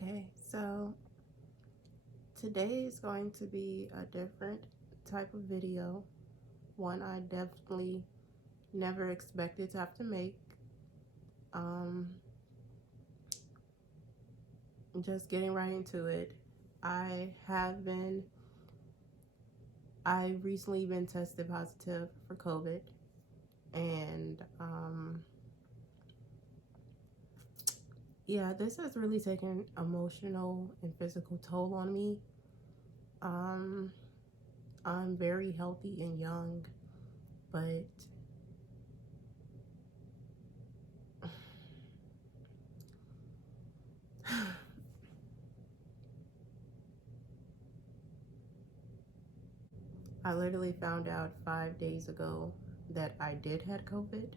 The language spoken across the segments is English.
Okay, so today is going to be a different type of video, one I definitely never expected to have to make. Um, just getting right into it, I have been, I've recently been tested positive for COVID, and yeah, this has really taken emotional and physical toll on me. Um, I'm very healthy and young, but I literally found out 5 days ago that I did had COVID.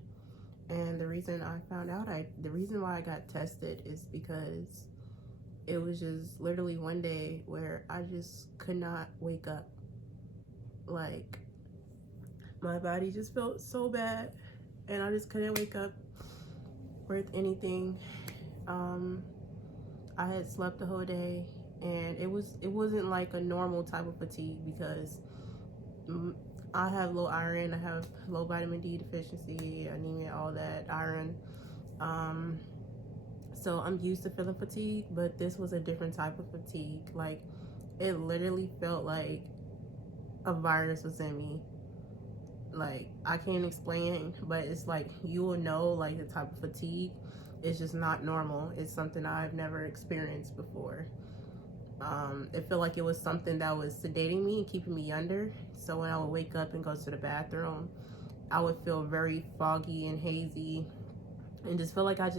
And the reason I found out, the reason why I got tested is because it was just literally one day where I just could not wake up. Like, my body just felt so bad and I just couldn't wake up with anything. I had slept the whole day and it wasn't like a normal type of fatigue because I have low iron, I have low vitamin D deficiency, anemia, all that, iron. So I'm used to feeling fatigue, but this was a different type of fatigue. Like, it literally felt like a virus was in me. Like, I can't explain, but it's like you will know, like, the type of fatigue is just not normal. It's something I've never experienced before. It felt like it was something that was sedating me and keeping me under. So when I would wake up and go to the bathroom, I would feel very foggy and hazy and just feel like I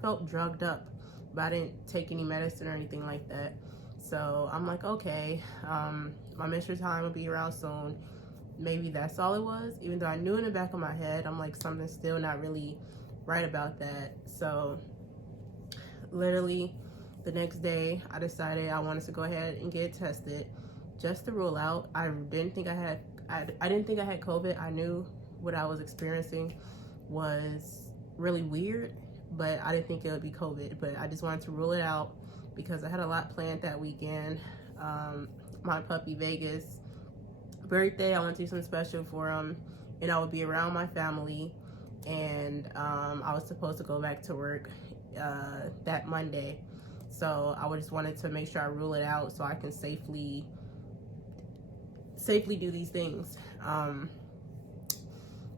felt drugged up, but I didn't take any medicine or anything like that. So I'm like, okay, my menstrual time will be around soon. Maybe that's all it was, even though I knew in the back of my head, I'm like, something's still not really right about that. So literally the next day, I decided I wanted to go ahead and get tested just to rule out. I didn't think I had COVID. I knew what I was experiencing was really weird, but I didn't think it would be COVID. But I just wanted to rule it out because I had a lot planned that weekend. My puppy Vegas birthday, I want to do something special for him, and I would be around my family. And I was supposed to go back to work that Monday. So I just wanted to make sure I rule it out so I can safely do these things.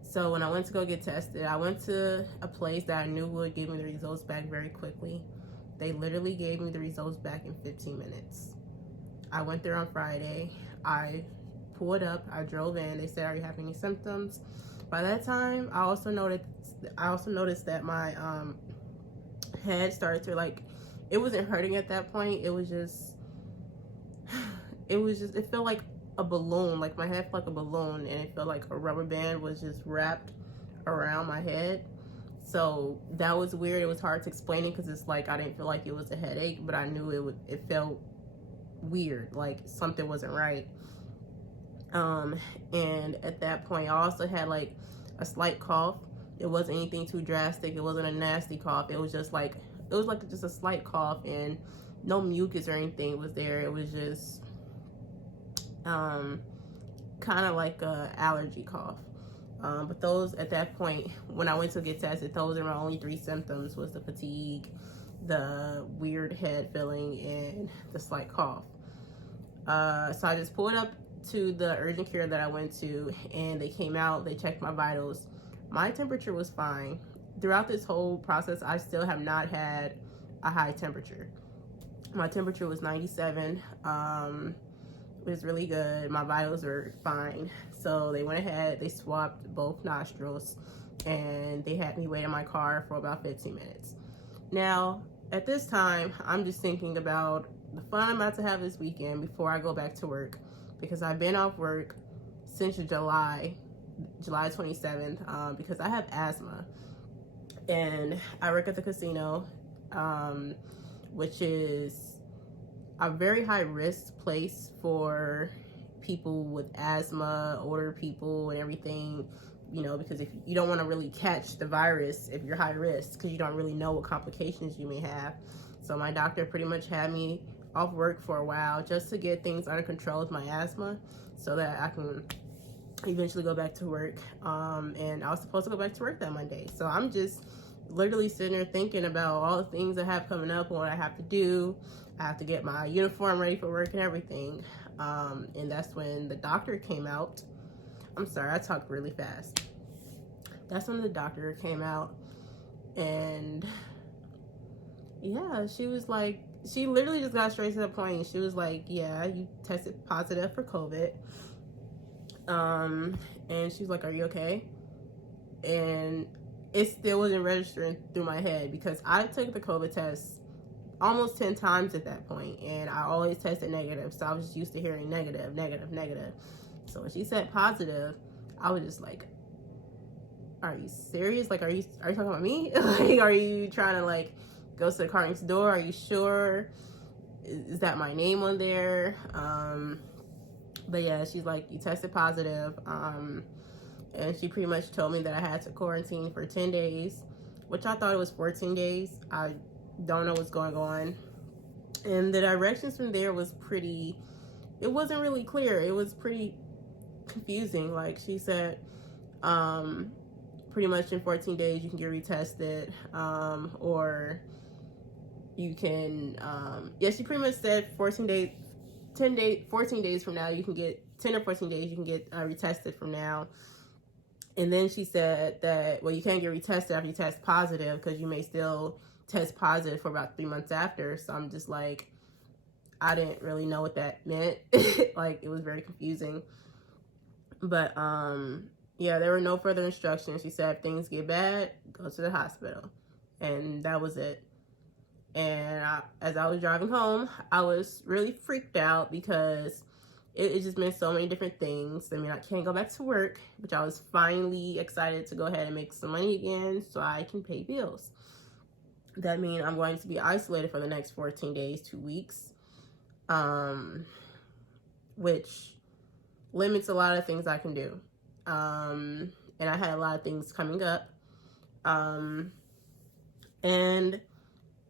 So when I went to go get tested, I went to a place that I knew would give me the results back very quickly. They literally gave me the results back in 15 minutes. I went there on Friday. I pulled up, I drove in. They said, "Are you having any symptoms?" By that time, I also noticed that my head started to, like, it wasn't hurting at that point. It felt like a balloon. Like, my head felt like a balloon, and it felt like a rubber band was just wrapped around my head. So that was weird. It was hard to explain it because it's like I didn't feel like it was a headache, but I knew it felt weird, like something wasn't right. And at that point, I also had like a slight cough. It wasn't anything too drastic. It wasn't a nasty cough. It was just a slight cough, and no mucus or anything was there. It was just kind of like a allergy cough. But those, at that point, when I went to get tested, those are my only 3 symptoms: was the fatigue, the weird head feeling, and the slight cough. So I just pulled up to the urgent care that I went to, and they came out, they checked my vitals. My temperature was fine. Throughout this whole process, I still have not had a high temperature. My temperature was 97. It was really good. My vitals were fine. So they went ahead, they swabbed both nostrils, and they had me wait in my car for about 15 minutes. Now, at this time, I'm just thinking about the fun I'm about to have this weekend before I go back to work, because I've been off work since July 27th, because I have asthma, and I work at the casino, which is a very high risk place for people with asthma, older people, and everything, because if you don't want to really catch the virus if you're high risk, because you don't really know what complications you may have. So my doctor pretty much had me off work for a while just to get things under control with my asthma so that I can eventually go back to work. And I was supposed to go back to work that Monday. So I'm just literally sitting there thinking about all the things I have coming up and what I have to do. I have to get my uniform ready for work and everything. And that's when the doctor came out. I'm sorry, I talked really fast. That's when the doctor came out, and yeah, she was like, she literally just got straight to the point. She was like, yeah, you tested positive for COVID. And she was like, are you okay? And it still wasn't registering through my head because I took the COVID test almost 10 times at that point, and I always tested negative. So I was just used to hearing negative, negative, negative. So when she said positive, I was just like, are you serious? Like, are you talking about me? Like, are you trying to like go to the car next door? Are you sure? Is that my name on there? But yeah, she's like, you tested positive. And she pretty much told me that I had to quarantine for 10 days, which I thought it was 14 days. I don't know what's going on. And the directions from there was pretty, it wasn't really clear. It was pretty confusing. Like she said, pretty much in 14 days you can get retested, or you can, yeah, she pretty much said 14 days from now you can get 10 or 14 days you can get retested from now. And then she said that, well, you can't get retested after you test positive because you may still test positive for about 3 months after. So I'm just like, I didn't really know what that meant. Like, it was very confusing. But yeah, there were no further instructions. She said if things get bad, go to the hospital. And that was it. And as I was driving home, I was really freaked out because it just meant so many different things. I mean, I can't go back to work, which I was finally excited to go ahead and make some money again so I can pay bills. That means I'm going to be isolated for the next 14 days, 2 weeks, which limits a lot of things I can do. And I had a lot of things coming up. And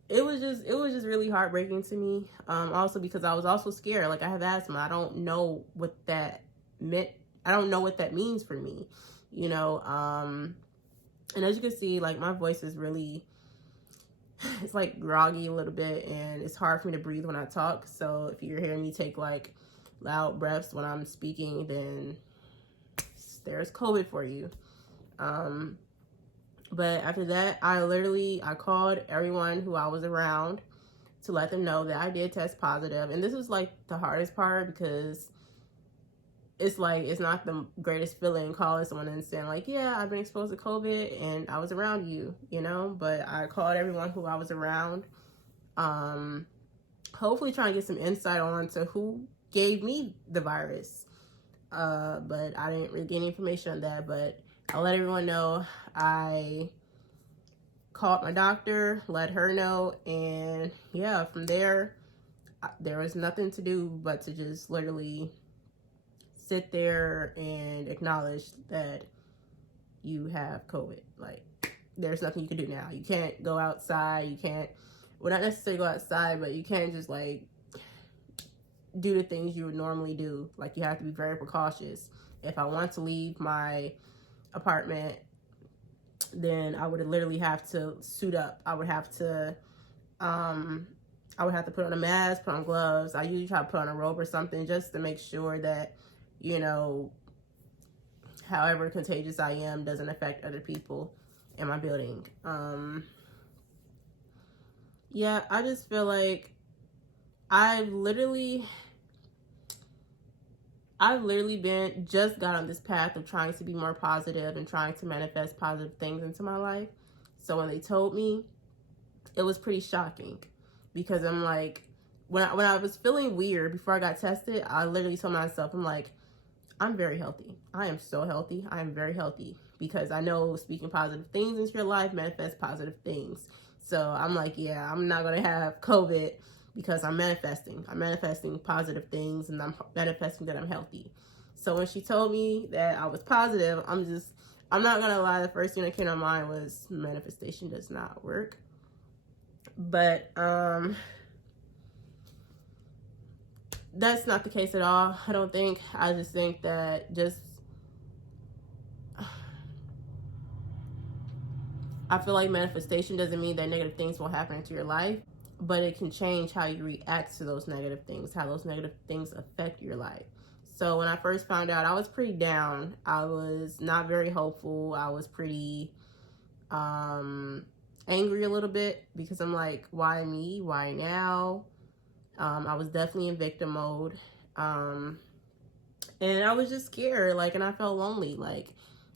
it was just really heartbreaking to me. Also because I was also scared. Like, I have asthma. I don't know what that meant. I don't know what that means for me, you know? And as you can see, like, my voice is really, it's like groggy a little bit, and it's hard for me to breathe when I talk. So if you're hearing me take like loud breaths when I'm speaking, then there's COVID for you. But after that, I called everyone who I was around to let them know that I did test positive. And this was like the hardest part because it's like, it's not the greatest feeling calling someone and saying like, yeah, I've been exposed to COVID and I was around you, you know? But I called everyone who I was around, hopefully trying to get some insight on to who gave me the virus. But I didn't really get any information on that. But I let everyone know. I called my doctor, let her know, and yeah, from there was nothing to do but to just literally sit there and acknowledge that you have COVID. Like, there's nothing you can do now. You can't go outside. You can't, well, not necessarily go outside, but you can't just like do the things you would normally do. Like, you have to be very precautious. If I want to leave my apartment, then I would literally have to suit up. I would have to put on a mask, put on gloves. I usually try to put on a robe or something just to make sure that, you know, however contagious I am doesn't affect other people in my building. Yeah, I just feel like I've literally just got on this path of trying to be more positive and trying to manifest positive things into my life. So when they told me, it was pretty shocking because I'm like, when I was feeling weird before I got tested, I literally told myself, I'm like, I'm very healthy. I am so healthy. I am very healthy because I know speaking positive things into your life manifests positive things. So I'm like, yeah, I'm not going to have COVID because I'm manifesting positive things, and I'm manifesting that I'm healthy. So when she told me that I was positive, I'm not gonna lie, the first thing that came to mind was manifestation does not work. But that's not the case at all, I don't think. I just think that I feel like manifestation doesn't mean that negative things will happen into your life, but it can change how you react to those negative things, how those negative things affect your life. So when I first found out, I was pretty down. I was not very hopeful. I was pretty angry a little bit, because I'm like, why me? Why now? I was definitely in victim mode. And I was just scared, like, and I felt lonely. Like,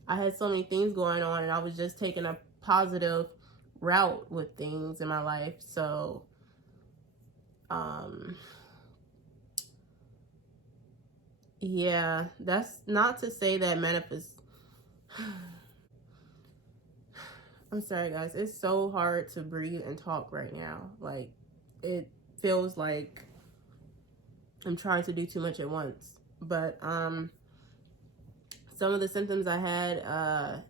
I had so many things going on, and I was just taking a positive route with things in my life. So, yeah, that's not to say that I'm sorry, guys. It's so hard to breathe and talk right now. Like, it feels like I'm trying to do too much at once. But some of the symptoms I had,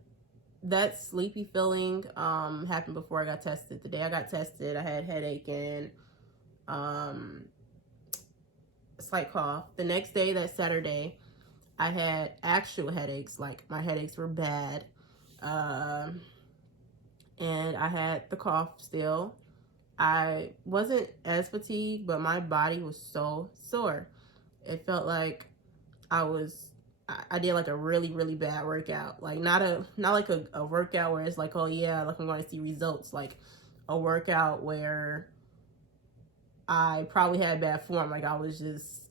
that sleepy feeling happened before I got tested. The day I got tested, I had headache and a slight cough. The next day, that Saturday, I had actual headaches. Like, my headaches were bad. And I had the cough still. I wasn't as fatigued, but my body was so sore. It felt like I did like a really, really bad workout. Like, not like a workout where it's like, oh yeah, like I'm going to see results. Like, a workout where I probably had bad form. Like, I was just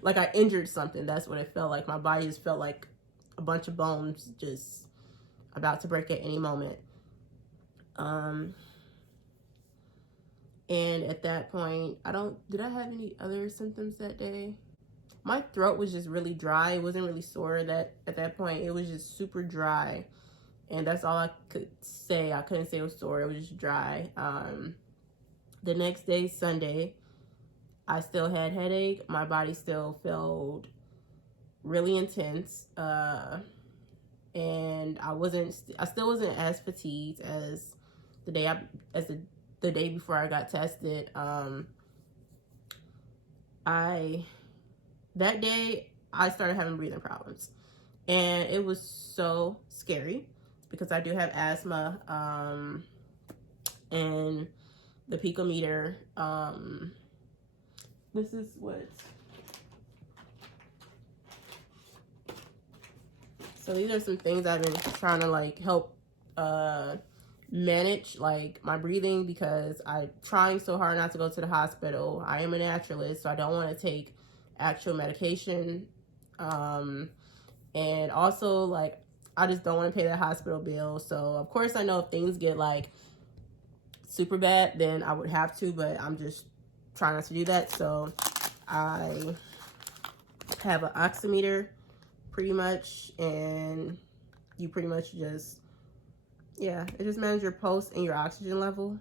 like, I injured something. That's what it felt like. My body just felt like a bunch of bones just about to break at any moment. And at that point, did I have any other symptoms that day? My throat was just really dry. It wasn't really sore at that point. It was just super dry. And that's all I could say. I couldn't say it was sore. It was just dry. The next day, Sunday, I still had headache. My body still felt really intense. And I still wasn't as fatigued as the day before I got tested. That day I started having breathing problems, and it was so scary because I do have asthma, and the picometer, this is so these are some things I've been trying to like help manage, like my breathing, because I'm trying so hard not to go to the hospital. I am a naturalist, so I don't want to take actual medication, and also like I just don't want to pay that hospital bill. So of course I know if things get like super bad, then I would have to, but I'm just trying not to do that. So I have an oximeter pretty much, and you pretty much just, yeah, it just manages your pulse and your oxygen level.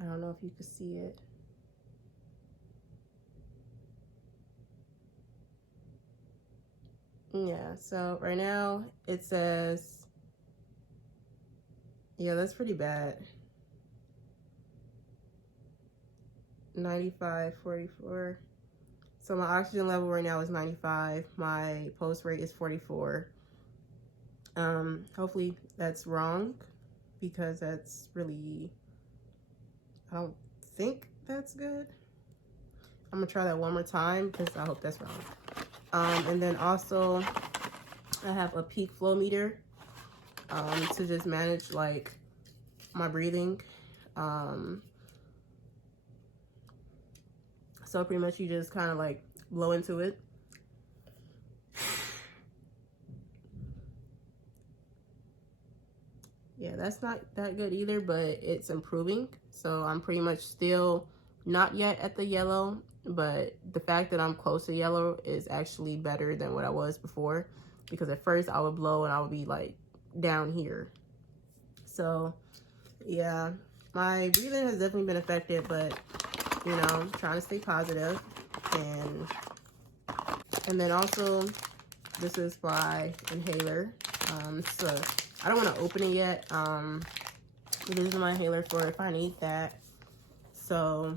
I don't know if you can see it. Yeah, so right now it says, yeah, that's pretty bad. 95/44. So my oxygen level right now is 95. My pulse rate is 44. Hopefully that's wrong, because that's really, I don't think that's good. I'm gonna try that one more time because I hope that's wrong. And then also I have a peak flow meter, to just manage like my breathing. So pretty much you just kind of like blow into it. Yeah, that's not that good either, but it's improving. So I'm pretty much still not yet at the yellow, but the fact that I'm close to yellow is actually better than what I was before, because at first I would blow and I would be like down here. So yeah, my breathing has definitely been affected, but you know, I'm trying to stay positive. And then also, this is my inhaler. So I don't want to open it yet. This is my inhaler for if I need that. So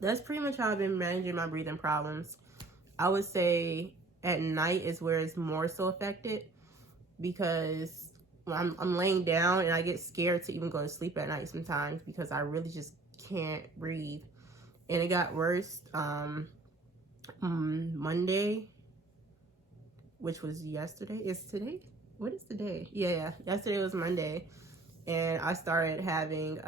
that's pretty much how I've been managing my breathing problems. I would say at night is where it's more so affected, because I'm laying down and I get scared to even go to sleep at night sometimes because I really just can't breathe. And it got worse Monday, which was yesterday. Is today? What is today? Yeah, yesterday was Monday, and I started having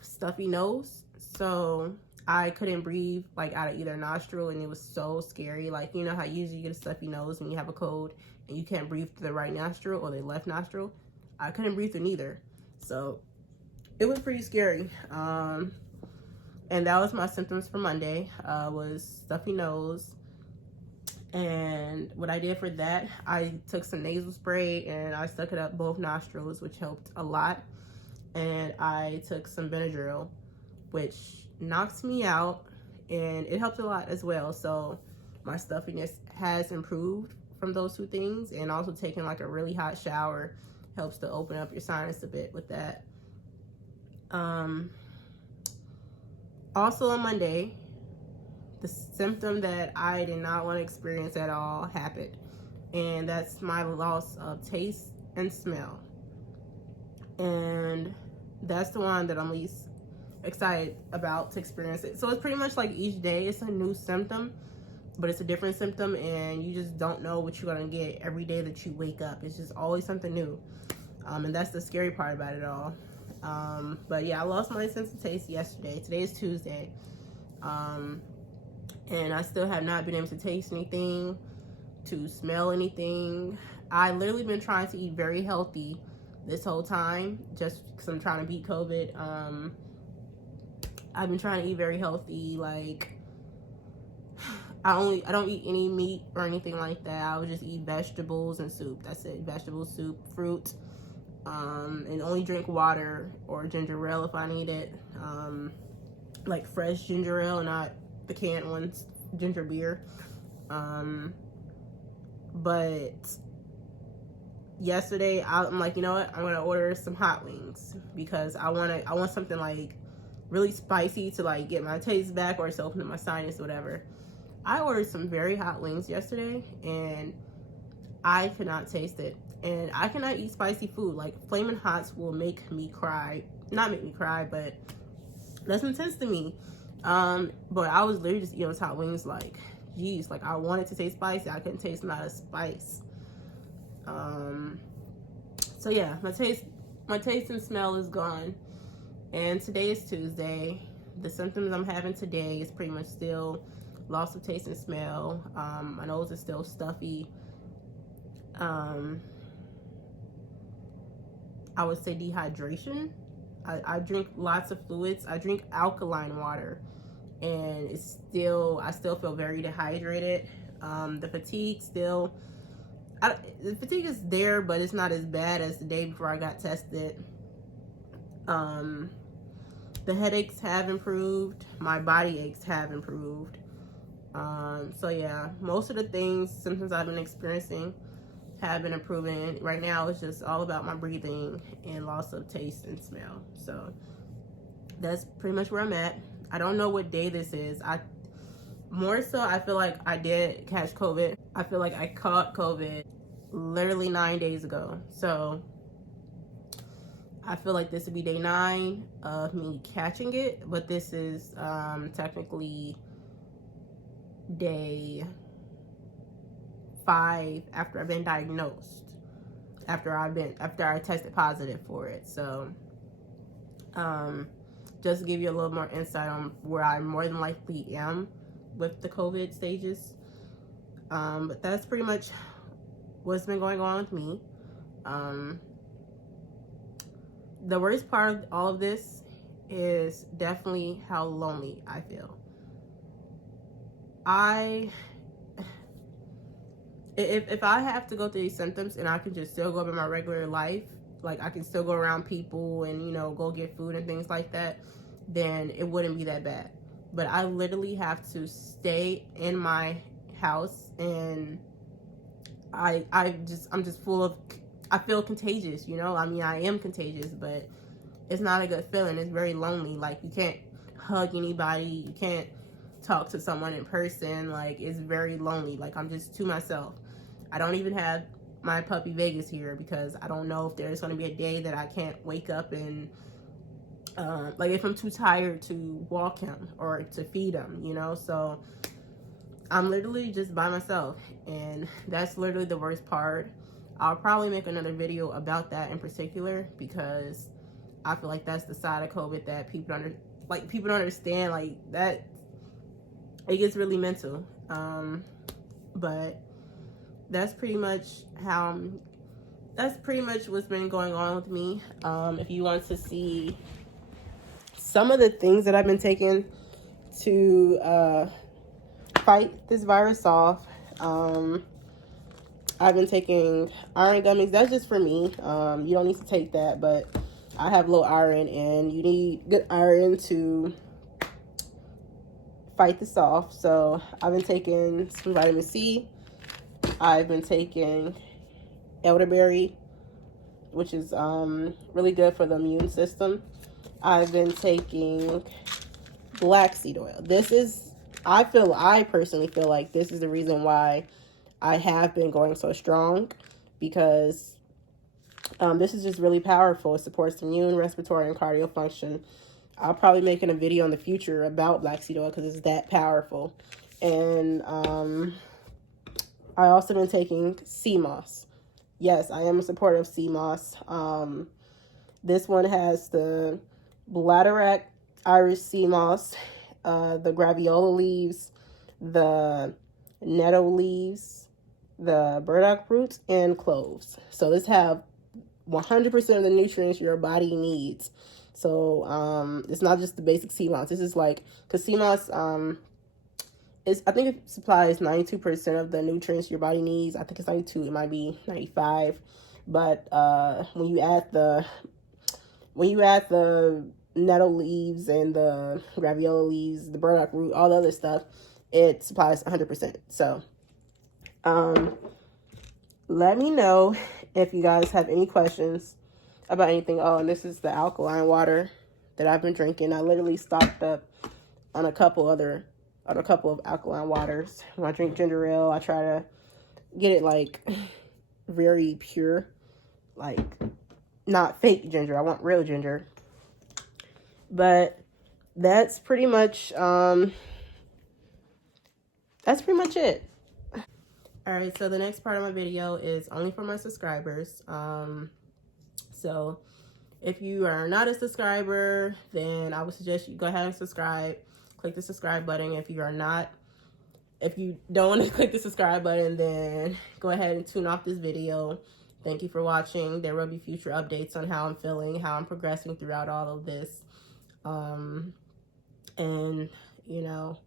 stuffy nose. So I couldn't breathe like out of either nostril, and it was so scary. Like, you know how usually you get a stuffy nose when you have a cold and you can't breathe through the right nostril or the left nostril? I couldn't breathe through neither. So it was pretty scary. And that was my symptoms for Monday, was stuffy nose. And what I did for that, I took some nasal spray and I stuck it up both nostrils, which helped a lot. And I took some Benadryl, which knocks me out, and it helped a lot as well. So my stuffiness has improved from those two things, and also taking like a really hot shower helps to open up your sinus a bit with that. Also on Monday, the symptom that I did not want to experience at all happened, and that's my loss of taste and smell. And that's the one that I'm least excited about to experience it. So it's pretty much like each day it's a new symptom, but it's a different symptom, and you just don't know what you're gonna get every day that you wake up. It's just always something new, and that's the scary part about it all. But yeah, I lost my sense of taste yesterday. Today is Tuesday, and I still have not been able to taste anything, to smell anything. I literally been trying to eat very healthy this whole time, just because I'm trying to beat COVID. I've been trying to eat very healthy. Like, I don't eat any meat or anything like that. I would just eat vegetables and soup. That's it. Vegetables, soup, fruit, and only drink water or ginger ale if I need it. Like fresh ginger ale, not the canned ones, ginger beer. But yesterday I'm like, you know what? I'm gonna order some hot wings because I want something like really spicy to like get my taste back, or to open up my sinus, whatever. I ordered some very hot wings yesterday, and I could not taste it. And I cannot eat spicy food. Like, Flamin' Hots will make me cry. Not make me cry, but that's intense to me. But I was literally just eating those hot wings like, geez, like I wanted to taste spicy. I couldn't taste not a spice. So yeah, my taste and smell is gone. And today is Tuesday. The symptoms I'm having today is pretty much still loss of taste and smell. My nose is still stuffy. I would say dehydration. I drink lots of fluids. I drink alkaline water, and I still feel very dehydrated. The fatigue the fatigue is there, but it's not as bad as the day before I got tested. The headaches have improved. My body aches have improved. So yeah, most of the symptoms I've been experiencing have been improving. Right now it's just all about my breathing and loss of taste and smell. So that's pretty much where I'm at. I don't know what day this is. I feel like I did catch COVID. I feel like I caught COVID literally 9 days ago. So I feel like this would be day 9 of me catching it, but this is technically day 5 after I've been diagnosed, after I tested positive for it. So just to give you a little more insight on where I more than likely am with the COVID stages. But that's pretty much what's been going on with me. The worst part of all of this is definitely how lonely I feel. If I have to go through these symptoms and I can just still go about my regular life, like I can still go around people and, you know, go get food and things like that, then it wouldn't be that bad. But I literally have to stay in my house and I'm just full of, I feel contagious, you know? I mean, I am contagious, but it's not a good feeling. It's very lonely. Like, you can't hug anybody. You can't talk to someone in person. Like, it's very lonely. Like, I'm just to myself. I don't even have my puppy Vegas here because I don't know if there's going to be a day that I can't wake up and like if I'm too tired to walk him or to feed him, you know. So I'm literally just by myself, and that's literally the worst part. I'll probably make another video about that in particular because I feel like that's the side of COVID that people don't understand. Like, that it gets really mental. But that's pretty much what's been going on with me. If you want to see some of the things that I've been taking to fight this virus off, I've been taking iron gummies. That's just for me. You don't need to take that, but I have low iron, and you need good iron to fight this off. So I've been taking some vitamin C. I've been taking elderberry, which is really good for the immune system. I've been taking black seed oil. I personally feel like this is the reason why I have been going so strong, because this is just really powerful. It supports immune, respiratory, and cardio function. I'll probably make a video in the future about black seed oil because it's that powerful. And I also been taking sea moss. Yes, I am a supporter of sea moss. This one has the bladderwrack Irish sea moss, the graviola leaves, the nettle leaves, the burdock roots, and cloves. So this have 100% of the nutrients your body needs. So it's not just the basic sea moss. This is like, because sea moss I think it supplies 92% of the nutrients your body needs. I think it's 92. It might be 95. But when you add the nettle leaves and the graviola leaves, the burdock root, all the other stuff, it supplies 100%. So let me know if you guys have any questions about anything. Oh, and this is the alkaline water that I've been drinking. I literally stocked up on a couple of alkaline waters. When I drink ginger ale, I try to get it like very pure, like not fake ginger. I want real ginger. But that's pretty much it. All right, so the next part of my video is only for my subscribers. So if you are not a subscriber, then I would suggest you go ahead and subscribe. Click the subscribe button. If you don't want to click the subscribe button, then go ahead and tune off this video. Thank you for watching. There will be future updates on how I'm feeling, how I'm progressing throughout all of this. And, you know,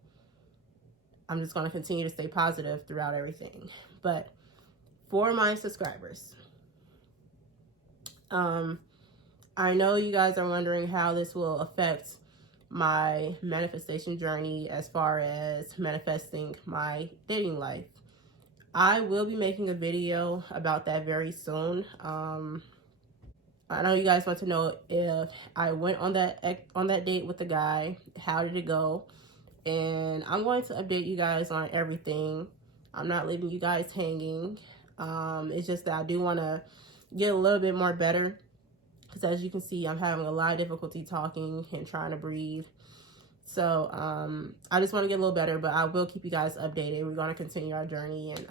I'm just going to continue to stay positive throughout everything. But for my subscribers, I know you guys are wondering how this will affect my manifestation journey as far as manifesting my dating life. I will be making a video about that very soon. I know you guys want to know if I went on that date with the guy, how did it go? And I'm going to update you guys on everything. I'm not leaving you guys hanging. It's just that I do want to get a little bit more better, because as you can see, I'm having a lot of difficulty talking and trying to breathe. So I just want to get a little better, but I will keep you guys updated. We're going to continue our journey, and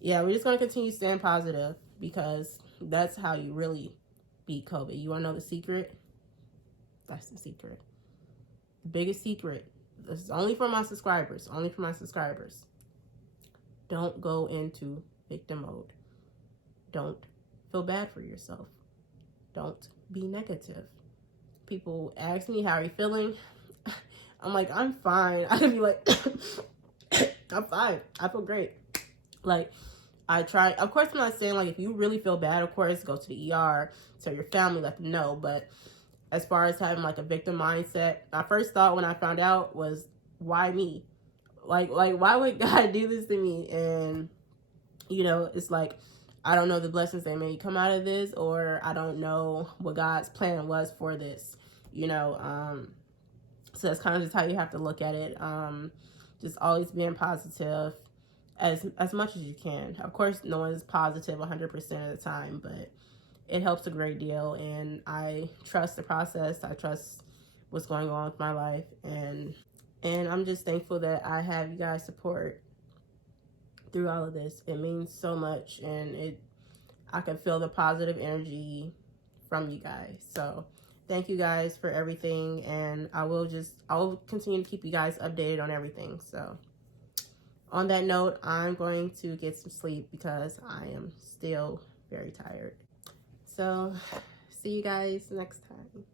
yeah, we're just going to continue staying positive, because that's how you really beat COVID. You want to know the secret? That's the secret. The biggest secret. This is only for my subscribers. Only for my subscribers. Don't go into victim mode. Don't feel bad for yourself. Don't be negative. People ask me, how are you feeling? I'm like, I'm fine. I can be like, I'm fine. I feel great. Like, I try. Of course, I'm not saying, like, if you really feel bad, of course, go to the ER, tell your family, let them know. But as far as having, like, a victim mindset, my first thought when I found out was, why me? Like, why would God do this to me? And You know, it's like, I don't know the blessings that may come out of this, or I don't know what God's plan was for this, you know. So that's kind of just how you have to look at it. Just always being positive as much as you can. Of course, no one's positive 100% of the time, but it helps a great deal. And I trust the process. I trust what's going on with my life, and I'm just thankful that I have you guys' support through all of this. It means so much, and I can feel the positive energy from you guys. So thank you guys for everything, and I'll continue to keep you guys updated on everything. So on that note, I'm going to get some sleep because I am still very tired. So see you guys next time.